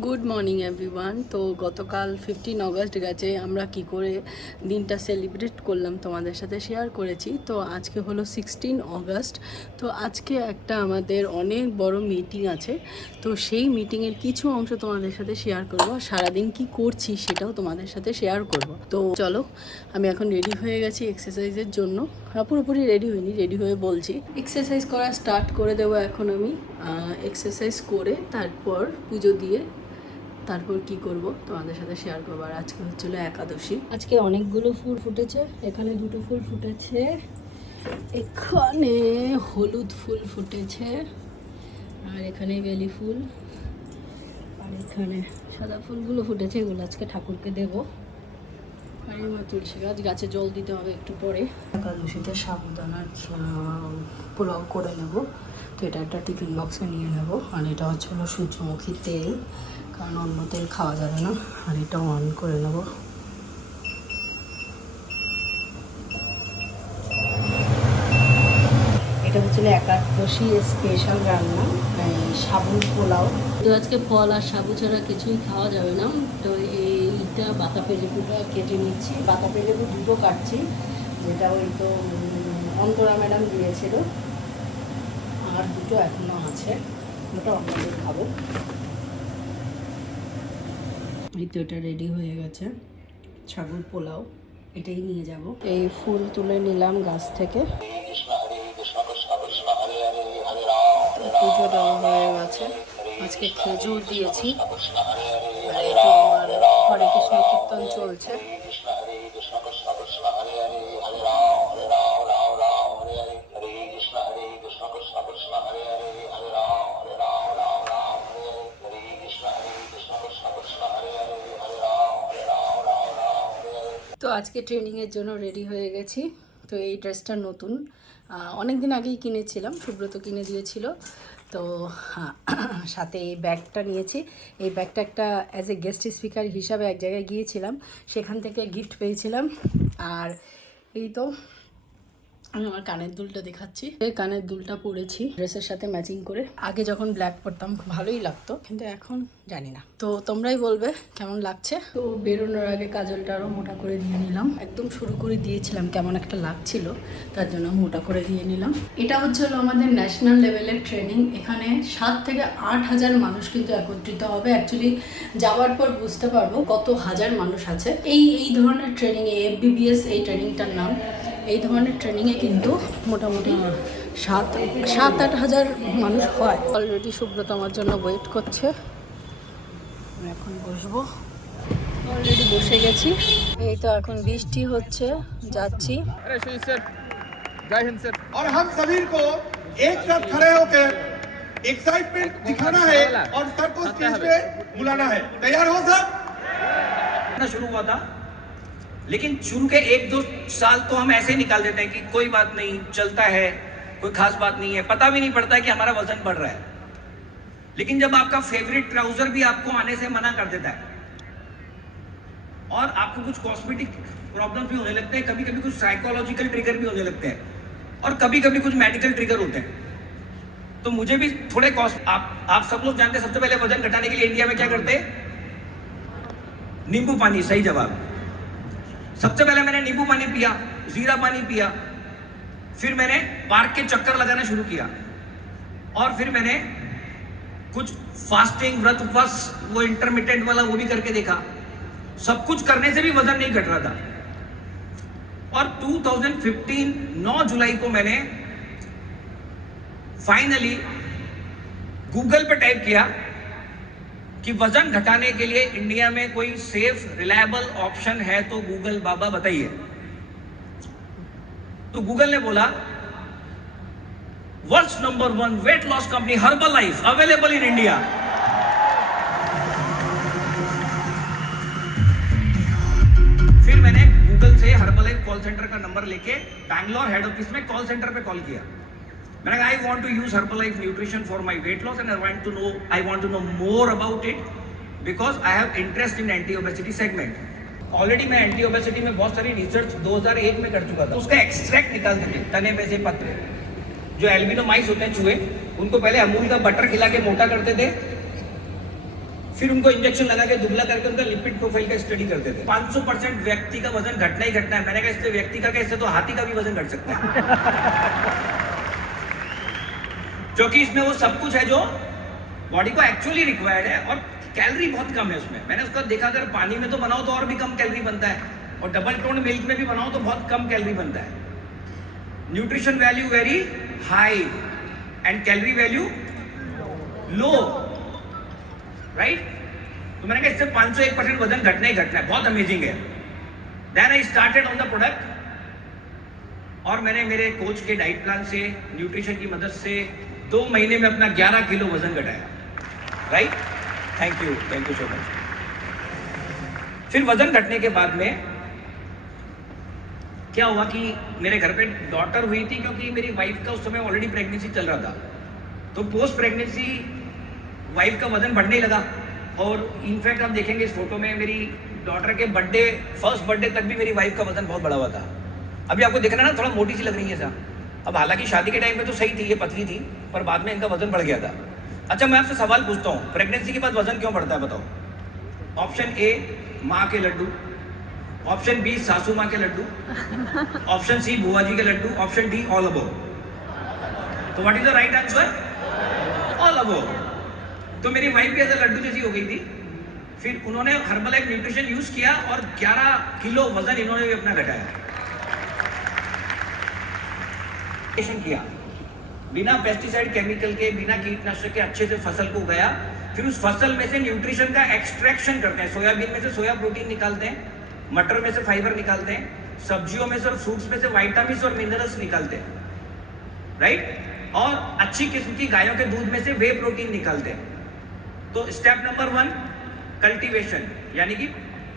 Good morning everyone. তো গতকাল 15 August গেছে, আমরা কি করে দিনটা সেলিব্রেট করলাম তোমাদের সাথে শেয়ার করেছি। তো আজকে হলো 16 অগস্ট। তো আজকে একটা আমাদের অনেক বড় মিটিং আছে, তো সেই মিটিংয়ের কিছু অংশ তোমাদের সাথে শেয়ার করব। সারাদিন কি করছি সেটাও তোমাদের সাথে শেয়ার করব। তো চলো, আমি এখন রেডি হয়ে গেছি এক্সারসাইজের জন্য। পুরোপুরি রেডি হইনি, রেডি হয়ে বলছি। এক্সারসাইজ করা স্টার্ট করে দেবো এখন আমি। এক্সারসাইজ করে তারপর পুজো দিয়ে তারপর কি করব তোমাদের সাথে শেয়ার করবো। আর আজকে হচ্ছিল একাদশী। আজকে অনেকগুলো ফুল ফুটেছে, এখানে দুটো ফুল ফুটেছে, এখানে হলুদ ফুল ফুটেছে, আর এখানে বেলি ফুল, আর এখানে সাদা ফুলগুলো ফুটেছে। এগুলো আজকে ঠাকুরকে দেবো। আর আমার তুলসী গাছ, গাছে জল দিতে হবে একটু পরে। একাদশীতে সাবুদানার পোলাও করে নেব। তো এটা একটা টিফিন বক্সে নিয়ে নেব। আর এটা হচ্ছে হলো সূর্যমুখী তেল, কারণ অন্য তেল খাওয়া যাবে না। আর এটা অন করে নেব। এটা হচ্ছিল একাদশী স্পেশাল রান্না, সাবুর পোলাও। তো আজকে ফল আর সাবু ছাড়া কিছুই খাওয়া যাবে না। তো এইটা বাতাপি লেবুটা কেটে নিচ্ছি। বাতাপি লেবু দুটো কাটছি, যেটা ওই তো অন্তরা ম্যাডাম দিয়েছিল, আর দুটো এখনো আছে, ওটা অন্যদের খাবো। এই তো এটা রেডি হয়ে গেছে, সাবুর পোলাও, এটাই নিয়ে যাব। এই ফুল তুলে নিলাম গাছ থেকে। পুজো দেওয়া হয়ে গেছে। আজকে খেজুর দিয়েছি। আর এই তো আমার হরে কৃষ্ণ কীর্তন চলছে। তো আজকে ট্রেনিংয়ের জন্য রেডি হয়ে গেছি। তো এই ড্রেসটা নতুন, অনেক দিন আগেই কিনেছিলাম, সুব্রত কিনে দিয়েছিল। তো সাথে এই ব্যাগটা নিয়েছি। এই ব্যাগটা একটা অ্যাজ এ গেস্ট স্পিকার হিসাবে এক জায়গায় গিয়েছিলাম, সেখান থেকে গিফট পেয়েছিলাম। আর এই তো আমি আমার কানের দুলটা দেখাচ্ছি। এই কানের দুলটা পরেছি ড্রেসের সাথে ম্যাচিং করে। আগে যখন ব্ল্যাক পরতাম ভালোই লাগতো, কিন্তু এখন জানি না। তো তোমরাই বলবে কেমন লাগছে। তো বেরোনোর আগে কাজলটা আরও মোটা করে দিয়ে নিলাম। একদম শুরু করে দিয়েছিলাম, কেমন একটা লাগছিল, তার জন্য মোটা করে দিয়ে নিলাম। এটা হচ্ছে হলো আমাদের ন্যাশনাল লেভেলের ট্রেনিং। এখানে 7 থেকে 8 হাজার মানুষ কিন্তু একত্রিত হবে। অ্যাকচুয়ালি যাওয়ার পর বুঝতে পারবো কত হাজার মানুষ আছে। এই ধরনের ট্রেনিং, FBBS এই ট্রেনিংটার নাম। এই ধরনের ট্রেনিংয়ে কিন্তু মোটামুটি 7-8 হাজার মানুষ হয়। অলরেডি সুব্রত আমার জন্য ওয়েট করছে, আমি এখন বসবো। অলরেডি বসে গেছি। এই তো এখন বৃষ্টি হচ্ছে, যাচ্ছি। और हम सभी को एक साथ खड़े होकर एक्साइटमेंट दिखाना है और सर को स्टेज पे बुलाना है। तैयार हो सब? शुरू हुआ था, लेकिन शुरू के 1-2 साल तो हम ऐसे ही निकाल देते हैं कि कोई बात नहीं, चलता है, कोई खास बात नहीं है, पता भी नहीं पड़ता है कि हमारा वजन बढ़ रहा है। लेकिन जब आपका फेवरेट ट्राउजर भी आपको आने से मना कर देता है और आपको कुछ कॉस्मेटिक प्रॉब्लम भी होने लगते हैं, कभी कभी कुछ साइकोलॉजिकल ट्रिगर भी होने लगते हैं, और कभी कभी कुछ मेडिकल ट्रिगर होते हैं, तो मुझे भी थोड़े आप सब लोग जानते हैं, सबसे पहले वजन घटाने के लिए इंडिया में क्या करते हैं? नींबू पानी। सही जवाब। सबसे पहले मैंने नींबू पानी पिया, जीरा पानी पिया, फिर मैंने पार्क के चक्कर लगाना शुरू किया, और फिर मैंने कुछ फास्टिंग, व्रत, उपवास, वो इंटरमिटेंट वाला वो भी करके देखा। सब कुछ करने से भी वजन नहीं घट रहा था। और 2015 9 जुलाई को मैंने फाइनली गूगल पे टाइप किया कि वजन घटाने के लिए इंडिया में कोई सेफ रिलायबल ऑप्शन है तो गूगल बाबा बताइए। तो गूगल ने बोला world's number 1 weight loss company Herbalife available in India. फिर मैंने गूगल से हर्बलाइफ कॉल सेंटर का नंबर लेके बैंगलोर हेड ऑफिस में कॉल सेंटर पे कॉल किया। मैंने कहा I want to use Herbalife nutrition for my weight loss and I want to know more about it because I have interest in anti obesity segment. Already मैं anti obesity में बहुत सारी research 2001 में कर चुका था। उसका एक्सट्रैक्ट निकालते थे तने में से पत्ते, जो एल्बिनो माइस होते हैं चूहे, उनको पहले अमूल का बटर खिला के मोटा करते थे, फिर उनको इंजेक्शन लगा के दुबला करके उनका लिपिड प्रोफाइल का स्टडी करते थे। 500% व्यक्ति का वजन घटना ही घटना है। मैंने कहा इससे व्यक्ति का कैसे, तो हाथी का भी वजन घट सकता है क्योंकि इसमें वो सब कुछ है जो बॉडी को एक्चुअली रिक्वायर्ड है और कैलोरी बहुत कम है उसमें। मैंने उसका देखा, अगर पानी में तो बनाओ तो और भी कम कैलोरी बनता है, और डबल टोन मिल्क में भी बनाओ तो बहुत कम कैलोरी बनता है। Nutrition value very high and calorie value low, right. तो मैंने कहा इससे 501% वजन घटना ही घटना है, बहुत अमेजिंग है। Then I started on the product और मैंने मेरे कोच के डाइट प्लान से, न्यूट्रिशन की मदद से 2 महीने में अपना 11 किलो वजन घटाया, right. Thank you so much. फिर वजन घटने के बाद में क्या हुआ कि मेरे घर पे डॉटर हुई थी, क्योंकि मेरी वाइफ का उस समय ऑलरेडी प्रेगनेंसी चल रहा था। तो पोस्ट प्रेगनेंसी वाइफ का वजन बढ़ने लगा, और इनफैक्ट आप देखेंगे इस फोटो में मेरी डॉटर के बर्थडे, फर्स्ट बर्थडे तक भी मेरी वाइफ का वजन बहुत बढ़ा हुआ था। अभी आपको देखना ना, थोड़ा मोटी सी लग रही है ऐसा। अब हालांकि शादी के टाइम में तो सही थी, ये पतली थी, पर बाद में इनका वजन बढ़ गया था। अच्छा, मैं आपसे सवाल पूछता हूँ, प्रेगनेंसी के बाद वजन क्यों बढ़ता है बताओ। ऑप्शन ए माँ के लड्डू, ऑप्शन बी सासू माँ के लड्डू, ऑप्शन सी बुआ जी के लड्डू, ऑप्शन डी ऑल अबोव। तो what is the right answer? All above. तो मेरी वाइफ भी ऐसे लड्डू जैसी हो गई थी। फिर उन्होंने हर्बलाइफ न्यूट्रिशन यूज किया और 11 किलो वजन इन्होंने भी अपना घटाया किया, बिना पेस्टिसाइड केमिकल के, बिना कीटनाशक के अच्छे से फसल को उगाया। फिर उस फसल में से न्यूट्रिशन का एक्सट्रैक्शन करते हैं। सोयाबीन में से सोया प्रोटीन निकालते हैं, मटर में से फाइबर निकालते हैं, सब्जियों में से और फ्रूट्स में से विटामिन्स और मिनरल्स निकालते हैं, राइट। और अच्छी किस्म की गायों के दूध में से वे प्रोटीन निकालते हैं। तो स्टेप नंबर 1 कल्टीवेशन, यानी कि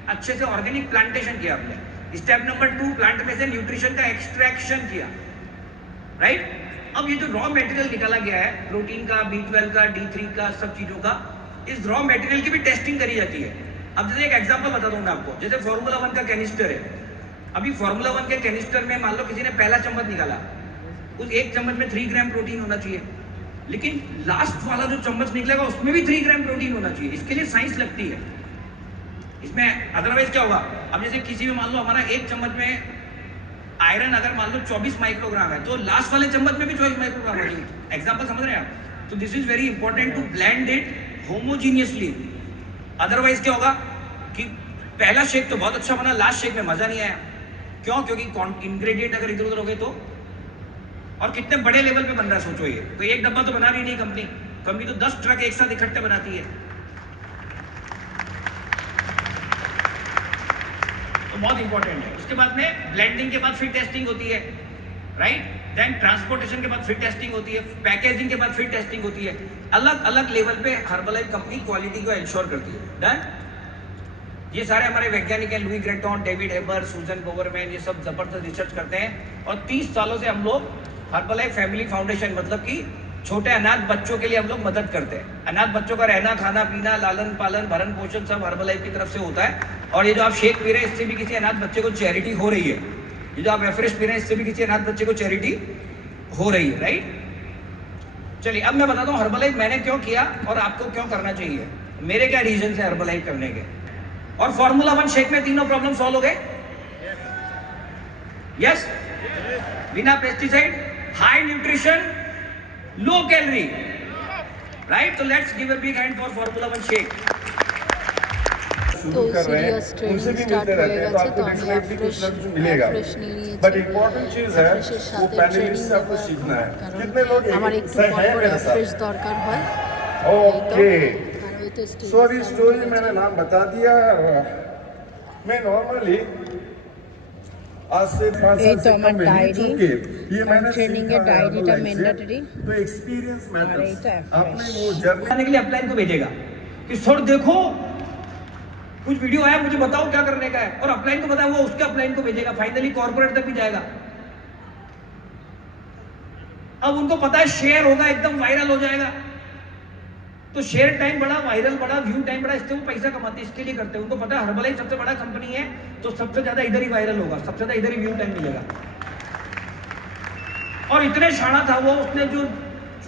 अच्छे से ऑर्गेनिक प्लांटेशन किया आपने। स्टेप नंबर 2 प्लांट में से न्यूट्रिशन का एक्सट्रैक्शन किया, राइट। अब ये जो रॉ मटेरियल निकाला गया है, प्रोटीन का, B12 का, D3 का, सब चीजों का, इस रॉ मटेरियल की भी टेस्टिंग करी जाती है। अब जैसे एक एग्जांपल बता दूं मैं आपको, जैसे फार्मूला 1 का कैनिस्टर है। अभी फार्मूला 1 के कैनिस्टर में मान लो किसी ने पहला चम्मच निकाला, उस एक चम्मच में 3 ग्राम प्रोटीन होना चाहिए, लेकिन लास्ट वाला जो चम्मच निकलेगा उसमें भी 3 ग्राम प्रोटीन होना चाहिए। इसके लिए साइंस लगती है इसमें, अदरवाइज क्या होगा। अब जैसे किसी में मान लो हमारा एक चम्मच में आयरन अगर मान लो 24 माइक्रोग्राम है, तो लास्ट वाले चम्मच में भी 24 माइक्रोग्राम होगी। एग्जांपल समझ रहे हैं आप? तो this is very important to blend it homogeneously. Otherwise क्या होगा कि पहला शेक तो बहुत अच्छा बना, लास्ट शेक में मजा नहीं आया। क्यों? क्योंकि इंग्रेडिएंट अगर इधर उधर हो गए तो। और कितने बड़े लेवल पे बन रहा है सोचो। ये तो एक डब्बा तो बना रही नहीं कंपनी तो 10 ट्रक एक साथ इकट्ठे बनाती है। तो बहुत इंपॉर्टेंट है। उसके बाद में ब्लेंडिंग के बाद फिर टेस्टिंग होती है, राइट। देन ट्रांसपोर्टेशन के बाद फिर टेस्टिंग होती है, पैकेजिंग के बाद फिर टेस्टिंग होती है। अलग अलग लेवल पे हर्बलाइफ कंपनी क्वालिटी को इंश्योर करती है। डन। ये सारे हमारे वैज्ञानिक हैं, लुई ग्रेटॉन, डेविड हेबर, सूजन बोवरमैन, ये सब जबरदस्त रिसर्च करते हैं। और 30 सालों से हम लोग हर्बलाइफ फैमिली फाउंडेशन, मतलब कि छोटे अनाथ बच्चों के लिए हम लोग मदद करते हैं। अनाथ बच्चों का रहना, खाना पीना, लालन पालन, भरण पोषण सब हर्बलाइफ की तरफ से होता है। और ये जो आप शेक पी रहे हैं, इससे भी किसी अनाथ बच्चे को चैरिटी हो रही है। ये जो आप एफरेश पी रहे हैं, इससे भी किसी अनाथ बच्चे को चैरिटी हो रही है, राइट। चलिए अब मैं बताता हूँ हर्बलाइफ मैंने क्यों किया और आपको क्यों करना चाहिए। मेरे क्या रीजन है हर्बलाइफ करने के। और फॉर्मूला 1 शेक में तीनों प्रॉब्लम सॉल्व हो गए। यस, बिना pesticide, high nutrition, low calorie, right. तो let's give a big hand for Formula 1 shake. तो सीरियस ट्रेनिंग स्टार्ट হয়ে গেছে তো আমি ফ্রেশ নিয়ে নিয়েছি बट इम्पोर्टेंट चीज है वो पहले इससे आपको सीखना है। कितने लोग আমার একটু পর ফ্রেশ দরকার হয়। ओके আর ওই তো सॉरी स्टोरी मैंने नाम बता दिया। मैं नॉर्मली आज से 5 এই साल তো से আমার कम में डायरी, चुके ये मैंने ट्रेनिंग सीखा के है डायरीটা Herbalife से। मैंडेटरी। तो एक्सपीरियंस और ये मैटर्स। तो है आपने वो जर्नी करने के लिए अपलाइन को भेजेगा कि सर देखो कुछ वीडियो आया, मुझे बताओ क्या करने का है। और अपलाइन को बताया, वो उसके अपलाइन को भेजेगा, फाइनली कॉर्पोरेट तक भी जाएगा। अब उनको पता है शेयर होगा, एकदम वायरल हो जाएगा। तो शेयर टाइम बड़ा, वायरल बड़ा, व्यू टाइम बड़ा, इससे वो पैसा कमाते हैं, इसके लिए करते हैं। उनको पता है हर्बलाइफ सबसे बड़ा कंपनी है, तो सबसे ज्यादा इधर ही वायरल होगा, सबसे ज्यादा इधर ही व्यू टाइम मिलेगा। और इतने शाना था वो, उसने जो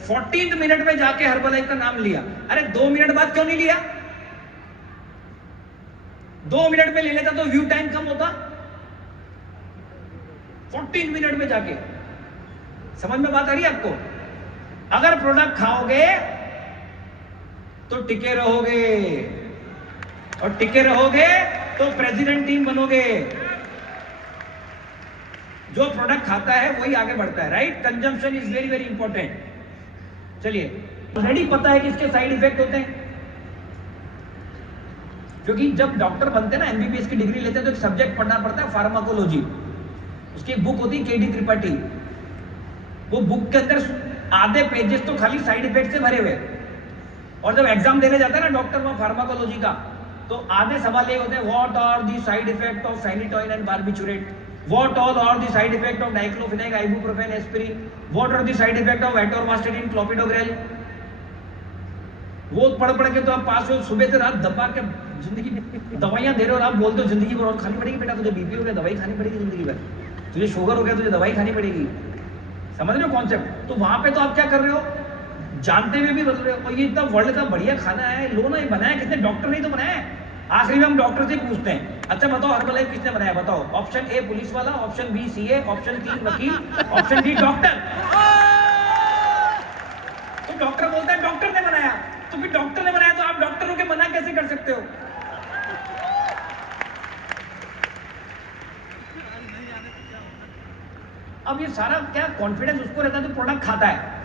14th मिनट में जाके हर्बलाइफ का नाम लिया। अरे 2 मिनट बाद क्यों नहीं लिया? 2 मिनट में ले लेता तो व्यू टाइम कम होता, 14 मिनट में जाके। समझ में बात आ रही है आपको? अगर प्रोडक्ट खाओगे तो टिके रहोगे, और टिके रहोगे तो प्रेसिडेंट टीम बनोगे। जो प्रोडक्ट खाता है वही आगे बढ़ता है, right? Consumption is very very important. चलिए, ऑलरेडी पता है कि इसके साइड इफेक्ट होते हैं, क्योंकि जब डॉक्टर बनते हैं ना, एमबीबीएस की डिग्री लेते हैं, तो एक सब्जेक्ट पढ़ना पड़ता है फार्माकोलॉजी। उसकी एक बुक होती है केडी त्रिपाठी, वो बुक के अंदर आधे पेजेस तो खाली साइड इफेक्ट से भरे हुए। और जब एग्जाम देने जाता है ना डॉक्टर वहां फार्माकोलॉजी का, तो आधे सवाल ये होते हैं, what are the side effect of phenytoin and barbiturate, what all are the side effect of diclofenac, ibuprofen, aspirin, what are the side effect of atorvastatin, clopidogrel. वो पढ़ पढ़ के तो आप पास हो, सुबह से रात दबा के जिंदगी दवाइयां दे रहे हो, आप बोलते हो जिंदगी भर खानी पड़ेगी बेटा, तुझे बीपी हो गया दवाई खानी पड़ेगी जिंदगी भर, तुझे शुगर हो गया तुझे दवाई खानी पड़ेगी। समझ रहे हो कॉन्सेप्ट? तो वहां पे तो आप क्या कर रहे हो, जानते हुए भी बदल रहे हो। और ये इतना वर्ल्ड का बढ़िया खाना है, लो ना, ये बनाया कितने, डॉक्टर नहीं तो बनाया है। आखिरी में हम डॉक्टर से पूछते हैं, अच्छा बताओ हर्बलाइफ किसने बनाया, बताओ। ऑप्शन ए पुलिस वाला, option B CA, option C वकील, ऑप्शन डी डॉक्टर। तो डॉक्टर बोलता है डॉक्टर ने बनाया, तो फिर डॉक्टर ने बनाया तो आप डॉक्टरों के मना कैसे कर सकते हो? अब ये सारा क्या कॉन्फिडेंस उसको रहता है जो प्रोडक्ट खाता है।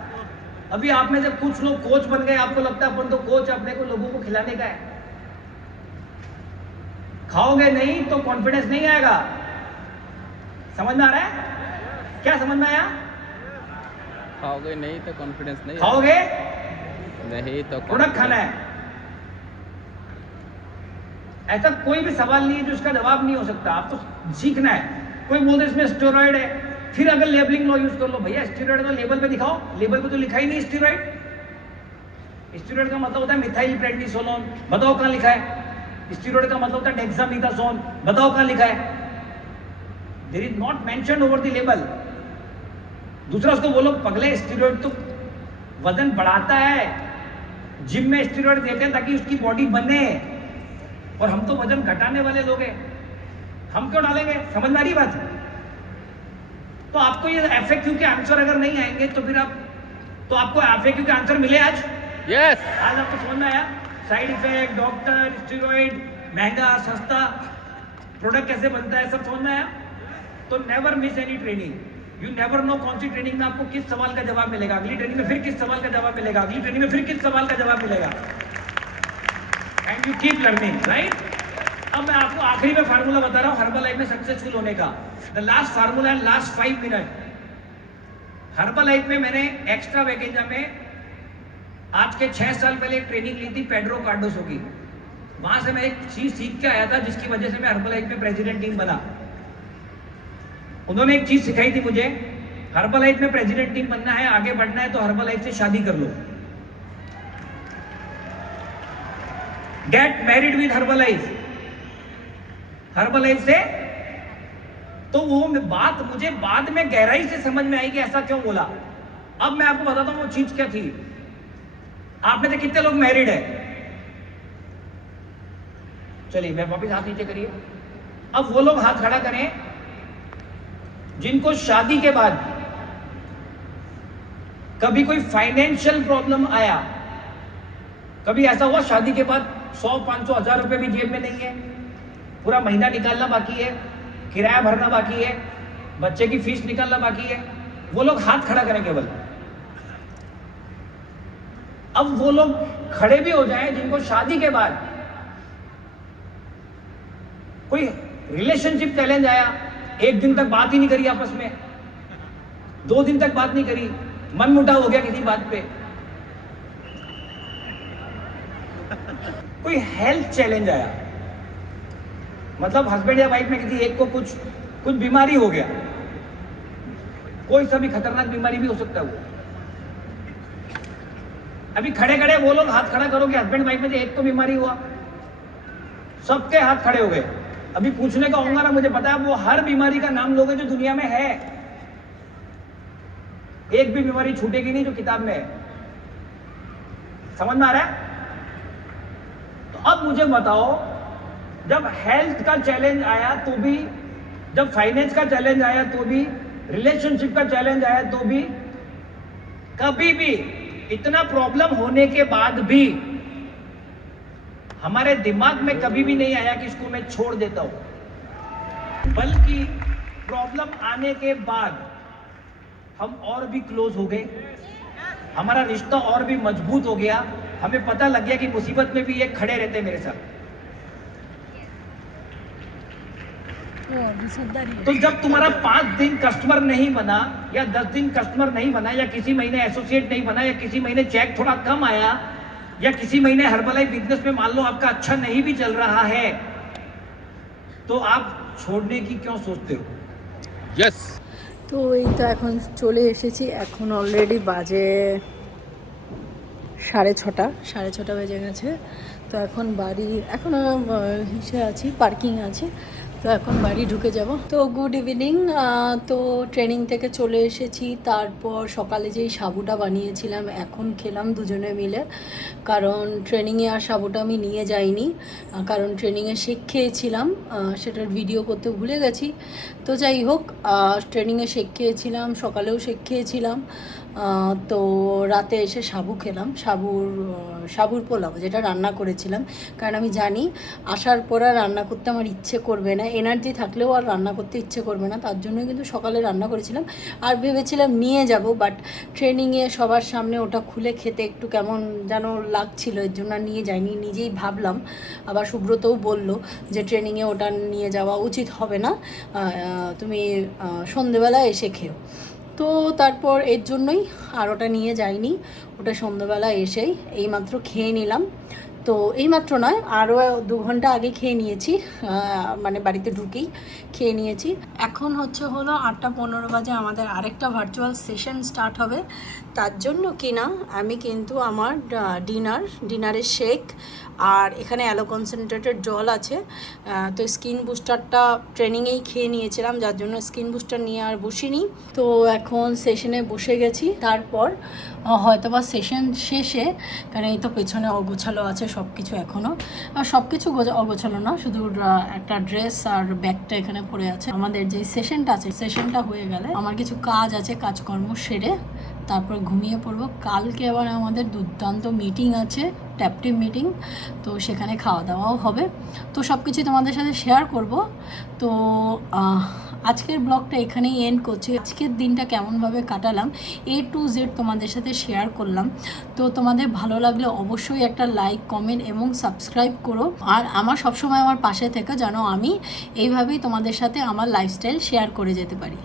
अभी आप में से कुछ लोग कोच बन गए, आपको लगता है अपन तो कोच अपने को लोगों को खिलाने का है। खाओगे नहीं तो कॉन्फिडेंस नहीं आएगा। समझ में आ रहा है? क्या समझ में आया? खाओगे नहीं तो कॉन्फिडेंस नहीं, खाओगे नहीं तो प्रोडक्ट खाना है। ऐसा कोई भी सवाल नहीं है जो इसका जवाब नहीं हो सकता, आपको सीखना है। कोई बोलते इसमें स्टेरॉइड है, फिर अगर लेबलिंग लो यूज कर लो, भैया स्टेरॉइड तो लेबल पे दिखाओ, लेबल पे तो लिखा ही नहीं स्टेरॉइड। स्टेरॉइड का मतलब होता है मिथाइल प्रेडनिसोलोन, बताओ कहां लिखा है? स्टेरॉइड का मतलब होता है डेक्सामेथासोन, बताओ कहां लिखा है? There is not mentioned over the label. दूसरा उसको बोलो पगले स्टेरॉइड तो वजन बढ़ाता है, जिम में स्टेरॉइड देते हैं ताकि उसकी बॉडी बने, और हम तो वजन घटाने वाले लोग हैं, हम क्यों डालेंगे? समझ में आ रही बात? तो आपको ये एफएक्यू के आंसर अगर नहीं आएंगे तो फिर आप, तो आपको एफएक्यू के आंसर मिले आज? यस। आज आपको समझ में आया? साइड इफेक्ट, डॉक्टर, स्टेरॉइड, महंगा सस्ता, प्रोडक्ट कैसे बनता है, सब समझ में आया? तो never miss any training. You never know कौन सी ट्रेनिंग में आपको किस सवाल का जवाब मिलेगा, अगली ट्रेनिंग में फिर किस सवाल का जवाब मिलेगा, अगली ट्रेनिंग में फिर किस सवाल का जवाब मिलेगा। And you keep learning, right? अब मैं आपको आखिरी में फार्मूला बता रहा हूं हर्बलाइफ में सक्सेसफुल होने का। The last formula and last 5 minute. Herbalife में मैंने एक्स्ट्रा वेकेंजा में आज के 6 साल पहले एक ट्रेनिंग ली थी पेड्रो कार्डोसो की। वहां से मैं एक चीज सीख के आया था जिसकी वजह से मैं हर्बलाइफ में प्रेसिडेंट टीम बना। उन्होंने एक चीज सिखाई थी मुझे, हर्बलाइफ में प्रेसिडेंट टीम बनना है, आगे बढ़ना है तो हर्बलाइफ से शादी कर लो। Get married with Herbalife. Herbalife से तो वो बात मुझे बाद में गहराई से समझ में आई कि ऐसा क्यों बोला। अब मैं आपको बताता हूं वो चीज क्या थी। आप में से कितने लोग मैरिड है? चलिए मैं वापिस हाथ नीचे करिए। अब वो लोग हाथ खड़ा करें जिनको शादी के बाद कभी कोई फाइनेंशियल प्रॉब्लम आया। कभी ऐसा हुआ शादी के बाद 100, 500, 1000 रुपए भी जेब में नहीं है, पूरा महीना निकालना बाकी है, किराया भरना बाकी है, बच्चे की फीस निकालना बाकी है। वो लोग हाथ खड़ा करें केवल। अब वो लोग खड़े भी हो जाएं जिनको शादी के बाद कोई रिलेशनशिप चैलेंज आया, 1 दिन तक बात ही नहीं करी आपस में, 2 दिन तक बात नहीं करी, मन मुटाव हो गया किसी बात पे, कोई हेल्थ चैलेंज आया, मतलब हस्बैंड या वाइफ में किसी एक को कुछ बीमारी हो गया, कोई सा भी खतरनाक बीमारी भी हो सकता है वो। अभी खड़े खड़े वो लोग हाथ खड़ा करो कि हस्बैंड वाइफ में से एक को बीमारी हुआ, सबके हाथ खड़े हो गए। अभी पूछने का होगा ना, मुझे पता है वो हर बीमारी का नाम लोगे जो दुनिया में है, एक भी बीमारी छूटेगी नहीं जो किताब में है। समझ में आ रहा है? तो अब मुझे बताओ जब हेल्थ का चैलेंज आया तो भी, जब फाइनेंस का चैलेंज आया तो भी, रिलेशनशिप का चैलेंज आया तो भी, कभी भी इतना प्रॉब्लम होने के बाद भी हमारे दिमाग में कभी भी नहीं आया कि इसको मैं छोड़ देता हूं, बल्कि प्रॉब्लम आने के बाद हम और भी क्लोज हो गए, हमारा रिश्ता और भी मजबूत हो गया। हमें पता लग गया कि मुसीबत में भी ये खड़े रहते मेरे साथ। तो जब तुम्हारा 5 दिन कस्टमर नहीं बना या 10 दिन कस्टमर नहीं बना या किसी महीने एसोसिएट नहीं बना या किसी महीने चेक थोड़ा कम आया या किसी महीने हर्बलाइफ बिजनेस में मान लो आपका अच्छा नहीं भी चल रहा है, तो आप छोड़ने की क्यों सोचते हो? यस। তো এই তো এখন চলে এসেছি, এখন অলরেডি বাজে 6:30 বেজে গেছে। তো এখন বাড়ি, এখন হিসে আছি, পার্কিং আছে, তো এখন বাড়ি ঢুকে যাব। তো গুড ইভিনিং। তো ট্রেনিং থেকে চলে এসেছি, তারপর সকালে যেই সাবুটা বানিয়েছিলাম এখন খেলাম দুজনে মিলে, কারণ ট্রেনিংয়ে আর সাবুটা আমি নিয়ে যাইনি, কারণ ট্রেনিংয়ে শেক খেয়েছিলাম, সেটার ভিডিও করতে ভুলে গেছি। তো যাই হোক, ট্রেনিংয়ে শেক খেয়েছিলাম, সকালেও শেক খেয়েছিলাম, তো রাতে এসে সাবু খেলাম, সাবুর পোলাও যেটা রান্না করেছিলাম, কারণ আমি জানি আসার পর আর রান্না করতে আমার ইচ্ছে করবে না, এনার্জি থাকলেও আর রান্না করতে ইচ্ছে করবে না, তার জন্য কিন্তু সকালে রান্না করেছিলাম। আর ভেবেছিলাম নিয়ে যাব, বাট ট্রেনিংয়ে সবার সামনে ওটা খুলে খেতে একটু কেমন যেন লাগছিল, এর জন্য আর নিয়ে যাইনি। নিজেই ভাবলাম, আবার সুব্রতও বলল যে ট্রেনিংয়ে ওটা নিয়ে যাওয়া উচিত হবে না, তুমি সন্ধেবেলা এসে খেও। তো তারপর এর জন্যই আর ওটা নিয়ে যাইনি, ওটা সন্ধ্যাবেলা এসেই এইমাত্র খেয়ে নিলাম। তো এইমাত্র নয়, আরও 2 ঘন্টা আগে খেয়ে নিয়েছি, মানে বাড়িতে ঢুকেই খেয়ে নিয়েছি। এখন হলো 8:15 বাজে, আমাদের আরেকটা ভার্চুয়াল সেশন স্টার্ট হবে। তার জন্য কিনা আমি কিন্তু আমার ডিনারের শেক আর এখানে অ্যালো কনসেন্ট্রেটেড জল আছে, তো স্কিন বুস্টারটা ট্রেনিংয়েই খেয়ে নিয়েছিলাম, যার জন্য স্কিন বুস্টার নিয়ে আর বসিনি। তো এখন সেশনে বসে গেছি, তারপর হয়তোবা সেশন শেষে, কারণ এই তো পেছনে অগোছালো আছে সব কিছু, এখনও সব কিছু অগোছালো না, শুধু একটা ড্রেস আর ব্যাগটা এখানে পড়ে আছে। আমাদের যে সেশনটা আছে, সেশনটা হয়ে গেলে আমার কিছু কাজ আছে, কাজকর্ম সেরে তারপর ঘুমিয়ে পড়বো। কালকে আবার আমাদের দুর্দান্ত মিটিং আছে, ট্যাপটিভ মিটিং, তো সেখানে খাওয়া দাওয়াও হবে, তো সব কিছুই তোমাদের সাথে শেয়ার করব। তো আজকের ব্লগটা এখানেই এন্ড করছি। আজকের দিনটা কেমনভাবে কাটালাম A to Z তোমাদের সাথে শেয়ার করলাম। তো তোমাদের ভালো লাগলে অবশ্যই একটা লাইক, কমেন্ট এবং সাবস্ক্রাইব করো, আর আমার সবসময় আমার পাশে থেকে যেন আমি এইভাবেই তোমাদের সাথে আমার লাইফস্টাইল শেয়ার করে যেতে পারি।